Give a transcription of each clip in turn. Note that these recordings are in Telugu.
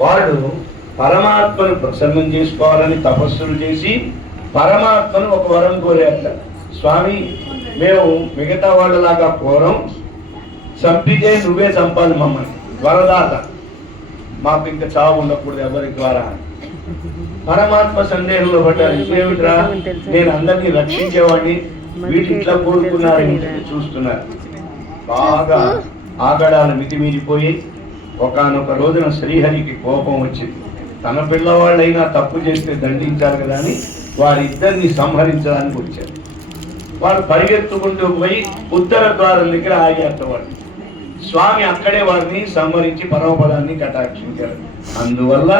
వాడు పరమాత్మను ప్రసన్నం చేసుకోవాలని తపస్సులు చేసి పరమాత్మను ఒక వరం కోరారట. స్వామి, మేము మిగతా వాళ్ళలాగా కోరం, చంపితే నువ్వే చంపాలి మమ్మల్ని, వరదాత, మాకు ఇంకా చావు ఉండకూడదు ఎవరి ద్వారా. పరమాత్మ సందేహంలో పడ్డారు. ఏమిట్రా, నేను అందరినీ రక్షించేవాడిని, వీటి ఇట్లా కోరుకున్నారని చూస్తున్నారు. బాగా ఆగడాలు మితిమీరిపోయి ఒకానొక రోజున శ్రీహరికి కోపం వచ్చింది. తన పిల్లవాళ్ళైనా తప్పు చేస్తే దండించాలి కదా అని వారిద్దరిని సంహరించడానికి వచ్చారు. వారు పరిగెత్తుకుంటూ పోయి ఉత్తర ద్వారం దగ్గర ఆగేటవాడు. స్వామి అక్కడే వారిని సంహరించి పరమపదాన్ని కటాక్షించారు. అందువల్ల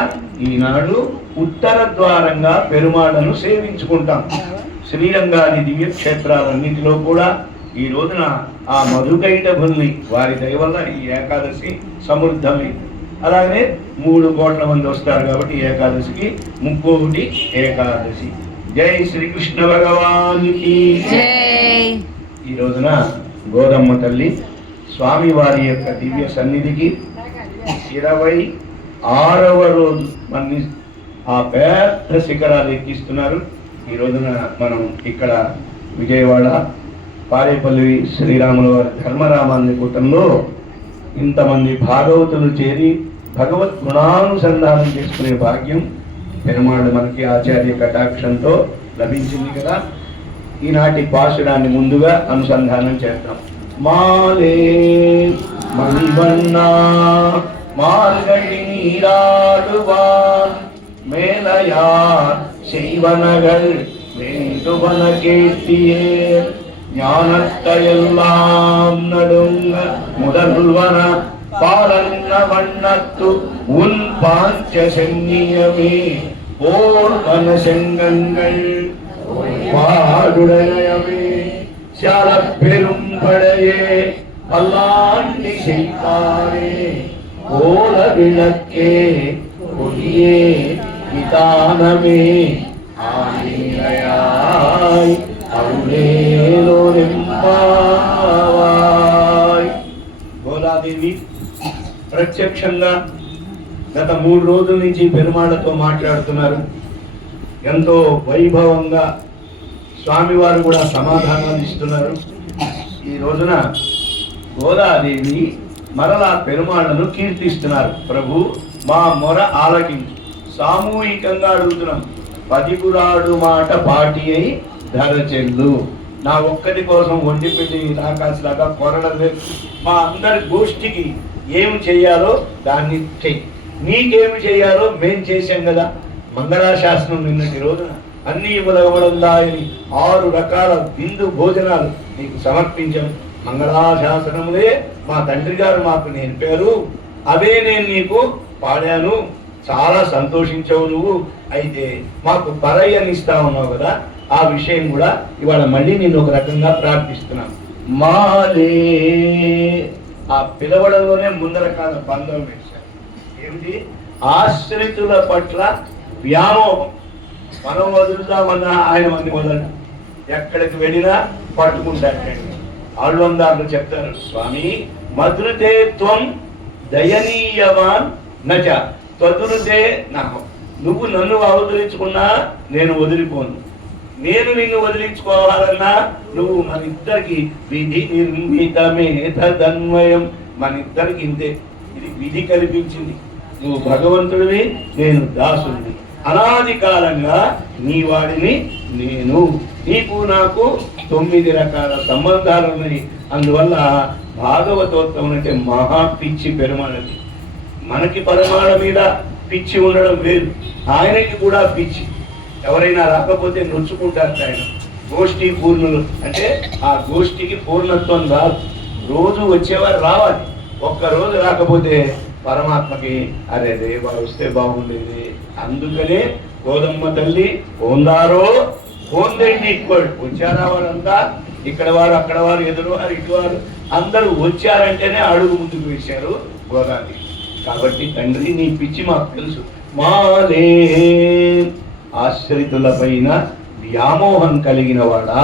ఈనాడు ఉత్తర ద్వారంగా పెరుమాళను సేవించుకుంటాం. శ్రీరంగాది దివ్య క్షేత్రాలన్నింటిలో కూడా ఈ రోజున ఆ మధుకైటభుల్ని వారి దయ వల్ల ఈ ఏకాదశి సమృద్ధమైంది. అలాగే 3 కోట్ల మంది వస్తారు కాబట్టి ఏకాదశికి ముక్కోటి ఏకాదశి. జై శ్రీకృష్ణ భగవానికి. ఈ రోజున గోదమ్మ తల్లి స్వామి వారి యొక్క దివ్య సన్నిధికి 26వ రోజు మన ఆ పెద్ద శిఖరాలు ఎక్కిస్తున్నారు. ఈ రోజున మనం ఇక్కడ విజయవాడ పారేపల్లి శ్రీరాముల వారి ధర్మరామాన్ని కూటంలో ఇంతమంది భాగవతులు చేరి భగవత్ గుణానుసంధానం చేసుకునే భాగ్యం పెరుమాళ్ళు మనకి ఆచార్య కటాక్షంతో లభించింది కదా. ఈనాటి పాశురాన్ని ముందుగా అనుసంధానం చేద్దాం. మాలే మణివన్నా మార్గడి నీరాడువాన్ మేలయార్ செய்வனகள் வேண்டுவன கேட்டியே ஞானத்தையெல்லாம் நடுங்க முதல்வன பாலன்ன வண்ணத்து உன் பாஞ்ச சென்னியமே போர்வன செங்கங்கள் பாடுடையவே சால பெரும் படையே பல்லாண்டி செய்தாரே கோல விளக்கே கொடியே விதானமே ஆயிரையாய் గోదాదేవి ప్రత్యక్షంగా గత 3 రోజుల నుంచి పెరుమాళ్ళతో మాట్లాడుతున్నారు. ఎంతో వైభవంగా స్వామివారు కూడా సమాధానాలు ఇస్తున్నారు. ఈ రోజున గోదాదేవి మరలా పెరుమాళ్ళను కీర్తిస్తున్నారు. ప్రభు, మా మొర ఆలకించు. సామూహికంగా అడుగుతున్నాం. 10 గురాడు మాట పాటి అయి ధర చెల్లు. నా ఒక్కటి కోసం ఒంటి పెట్టి రాకాసిలాగా కొరడం లేదు. మా అందరి గోష్ఠికి ఏమి చేయాలో దాన్ని చెయ్యి. నీకేమి చేయాలో మేం చేశాం కదా. మంగళాశాసనం నిన్నటి రోజున అన్ని ఉదగబడందాయని 6 రకాల విందు భోజనాలు నీకు సమర్పించాం. మంగళాశాసనములే మా తండ్రి గారు మాకు నేర్పారు, అవే నేను నీకు పాడాను. చాలా సంతోషించావు నువ్వు. అయితే మాకు పరయ్యని ఇస్తా ఉన్నావు కదా, ఆ విషయం కూడా ఇవాళ మళ్ళీ నేను ఒక రకంగా ప్రార్థిస్తున్నాను. మాలే ఆ పిలవడంలోనే ముందర కాల బంధం వేశారు. ఏమిటి? ఆశ్రితుల పట్ల వ్యామోహం. మనం వదులుతామన్నా ఆయన మంది వదలడు. ఎక్కడికి వెళ్ళినా పట్టుకుంటాడు. ఆళ్వందారులు చెప్తారు, స్వామి మధురతే త్వం దయనీయవాన్ నచ త్వదురుతే నాకు. నువ్వు నన్ను అవతరించుకున్నా నేను వదిలిపోను, నేను నిన్ను వదిలించుకోవాలన్నా నువ్వు మన ఇద్దరికి విధి నిర్మితమే తదన్వయం. మన ఇద్దరికి ఇంతే, ఇది విధి కల్పించింది. నువ్వు భగవంతుడివి, నేను దాసుడిని. అనాది కాలంగా నీ వాడిని నేను. నీకు నాకు 9 రకాల సంబంధాలు ఉన్నాయి. అందువల్ల భాగవతోత్వం అంటే మహా పిచ్చి పెరుమాళది. మనకి పరమాళ మీద పిచ్చి ఉండడం లేదు, ఆయనకి కూడా పిచ్చి. ఎవరైనా రాకపోతే నొచ్చుకుంటారు ఆయన. గోష్ఠి పూర్ణులు అంటే ఆ గోష్ఠికి పూర్ణత్వం రాదు. రోజు వచ్చేవారు రావాలి. ఒక్కరోజు రాకపోతే పరమాత్మకి అరే రేవా వస్తే బాగుండేది. అందుకనే గోదమ్మ తల్లి పోందారో పోందండి ఈక్వల్. వచ్చారా వారంతా, ఇక్కడ వారు అక్కడ వారు ఎదురు వారు ఇటు వారు అందరూ వచ్చారంటేనే అడుగు ముందుకు వేశారు గోదాదేవి. కాబట్టి తండ్రి నీ పిచ్చి మాకు తెలుసు. మాలే ఆశ్రితుల పైన వ్యామోహం కలిగిన వాడా.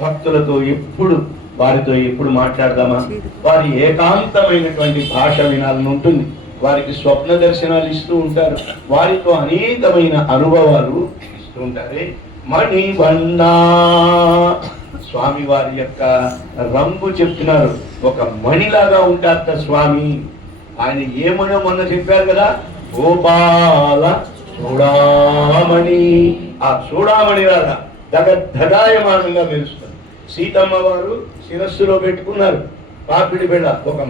భక్తులతో ఎప్పుడు వారితో ఎప్పుడు మాట్లాడదామా, వారి ఏకాంతమైనటువంటి భాష వినాలని ఉంటుంది. వారికి స్వప్న దర్శనాలు ఇస్తూ ఉంటారు, వారితో అనేకమైన అనుభవాలు ఇస్తూ ఉంటారు. మణివన్న స్వామి వారి యొక్క రంగు చెప్తున్నారు, ఒక మణిలాగా ఉంటారట స్వామి. ఆయన ఏమనో మొన్న చెప్పారు కదా, గోపాల చూడామణి. ఆ చూడామణి లాగా దగద్ధగాయమానంగా మెరుస్తారు. సీతమ్మ వారు శిరస్సులో పెట్టుకున్నారు పాపిడి బిళ్ళ ఒక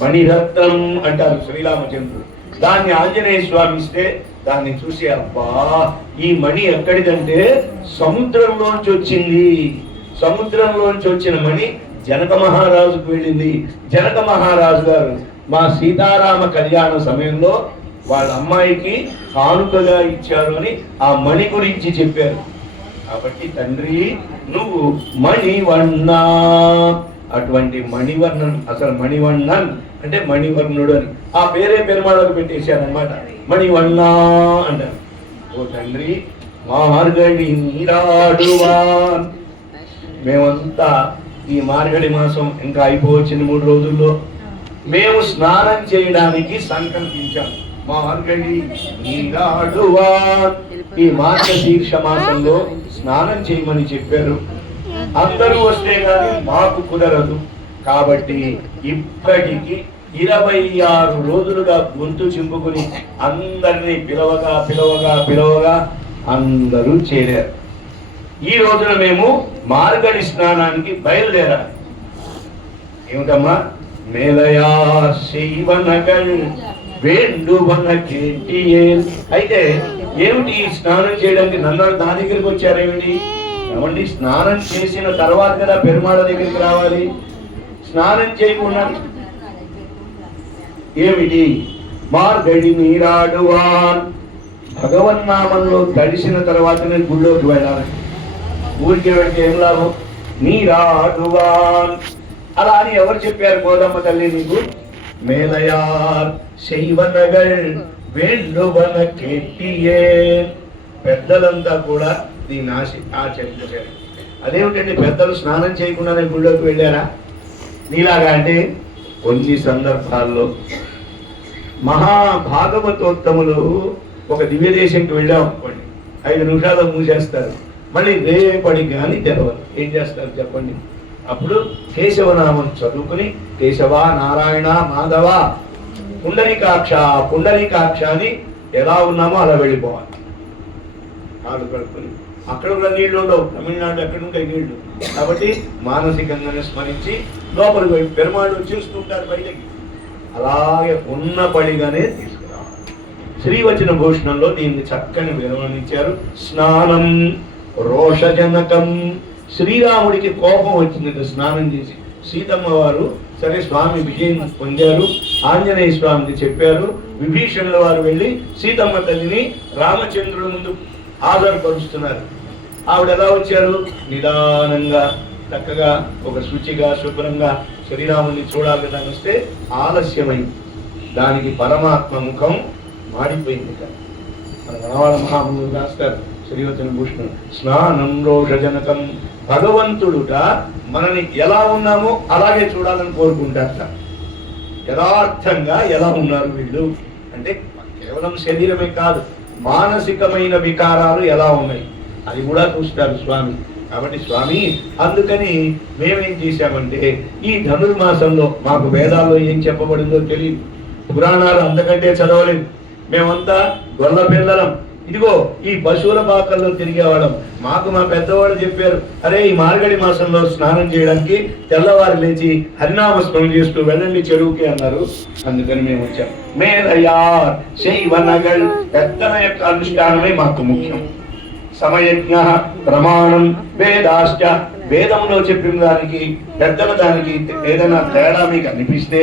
మణిరత్నం అంటారు శ్రీరామచంద్రుడు. దాన్ని ఆంజనేయ స్వామి ఇస్తే దాన్ని చూసి అబ్బా ఈ మణి ఎక్కడిదంటే సముద్రంలోంచి వచ్చింది. సముద్రంలోంచి వచ్చిన మణి జనక మహారాజుకు వెళ్ళింది. జనక మహారాజు గారు మా సీతారామ కళ్యాణ సమయంలో వాళ్ళ అమ్మాయికి కానుకగా ఇచ్చారు అని ఆ మణి గురించి చెప్పారు. కాబట్టి తండ్రి నువ్వు మణివన్న, అటువంటి మణివర్ణన్, అసలు మణివన్నన్ అంటే మణివర్ణుడు అని ఆ పేరే పెరుమాళకు పెట్టేశారనమాట. మణివన్న అంటారు. ఓ తండ్రి మార్గడి నీరాడువాన్. మేమంతా ఈ మార్గడి మాసం ఇంకా అయిపోవచ్చింది 3 రోజుల్లో. మేము స్నానం చేయడానికి సంకల్పించాం. మార్గడి నీరాడువాన్, ఈ మార్గశీర్ష మాసంలో స్నానం చేయమని చెప్పారు. అందరూ వస్తే కానీ మాకు కుదరదు. కాబట్టి ఇప్పటికి 26 రోజులుగా గొంతు చింపుకుని అందరినీ పిలవగా అందరూ చేరారు. ఈ రోజున మేము మార్గడి స్నానానికి బయలుదేరాలి. ఏమిటమ్మా? మేలయా శైవనగల్ వేండువన కేటియేల్. అయితే ఏమిటి స్నానం చేయడానికి నన్ను నా దగ్గరికి వచ్చారేమిటి? ఏమండి, స్నానం చేసిన తర్వాత కదా పెరుమాళ దగ్గరికి రావాలి. స్నానం చేయకుండా ఏమిటి? మార్గడి నీరాడువాన్, భగవన్నామంలో తడిసిన తర్వాతనే గుళ్ళోకి వెళ్ళాలి. ఊరికి వెళ్తే ఏం లాభం? నీరాడువాన్ అలా అని ఎవరు చెప్పారు గోదమ్మ తల్లి నీకు? మేలయార్ శైవనగల్ వేళ్ళువన కేటియే. పెద్దలంతా కూడా దీన్ని ఆచరించారు. అదేమిటండి, పెద్దలు స్నానం చేయకుండానే గుళ్ళోకి వెళ్ళారా? నీలాగా అంటే కొన్ని సందర్భాల్లో మహాభాగవతోత్తములు ఒక దివ్య దేశంకి వెళ్ళాం అనుకోండి, 5 నిమిషాలు మూసేస్తారు, మళ్ళీ రేపటి కానీ తెలవదు. ఏం చేస్తారు చెప్పండి? అప్పుడు కేశవనామం చదువుకుని కేశవ నారాయణ మాధవ పుండరీకాక్ష అని ఎలా ఉన్నామో అలా వెళ్ళిపోవాలి. కాళ్ళు కడుక్కొని. అక్కడ కూడా నీళ్లు ఉండవు, తమిళనాడు ఎక్కడ ఉంటాయి నీళ్లు. కాబట్టి మానసికంగానే స్మరించి లోపలికి పోయి పెరుమాళ్ళు చూస్తుంటారు బయటకి, అలాగే ఉన్న పడిగానే తీసుకురావాలి. శ్రీవచన భూషణంలో దీన్ని చక్కని వివరించారు. స్నానం రోషజనకం. శ్రీరాముడికి కోపం వచ్చింది స్నానం చేసి. సీతమ్మ వారు సరే స్వామి విజయం పొందారు, ఆంజనేయ స్వామికి చెప్పారు. విభీషణుల వారు వెళ్ళి సీతమ్మ తల్లిని రామచంద్రుడి ముందు ఆధారపరుస్తున్నారు. ఆవిడ ఎలా వచ్చారు? నిదానంగా చక్కగా ఒక శుచిగా శుభ్రంగా శ్రీరాముడిని చూడాలి దాన్ని వస్తే ఆలస్యమైంది. దానికి పరమాత్మ ముఖం మాడిపోయింది. మన మనవాళ్ళ మహాములు రాస్తారు శ్రీవచన భూషణం. స్నానం రోషజనకం. భగవంతుడుట మనని ఎలా ఉన్నామో అలాగే చూడాలని కోరుకుంటారట. యథార్థంగా ఎలా ఉన్నారు వీళ్ళు అంటే కేవలం శరీరమే కాదు, మానసికమైన వికారాలు ఎలా ఉన్నాయి అది కూడా చూస్తారు స్వామి. కాబట్టి స్వామి అందుకని మేమేం చేశామంటే ఈ ధనుర్మాసంలో మాకు వేదాల్లో ఏం చెప్పబడిందో తెలియదు, పురాణాలు అంతకంటే చదవలేదు. మేమంతా గొల్ల పిల్లలం, ఇదిగో ఈ పశువుల పాకల్లో తిరిగేవాళ్ళం. మాకు మా పెద్దవాళ్ళు చెప్పారు, అరే ఈ మార్గడి మాసంలో స్నానం చేయడానికి తెల్లవారు లేచి హరినామస్మరణ చేస్తూ వెళ్ళండి చెరువుకి అన్నారు. అందుకని మేము వచ్చాం. మేలయార్ శైవనగల్. పెద్దల యొక్క అనుష్ఠానమే మాకు ముఖ్యం. సమయజ్ఞ ప్రమాణం వేదాశ్చ. వేదంలో చెప్పిన దానికి పెద్దల దానికి ఏదైనా తేడా మీకు అనిపిస్తే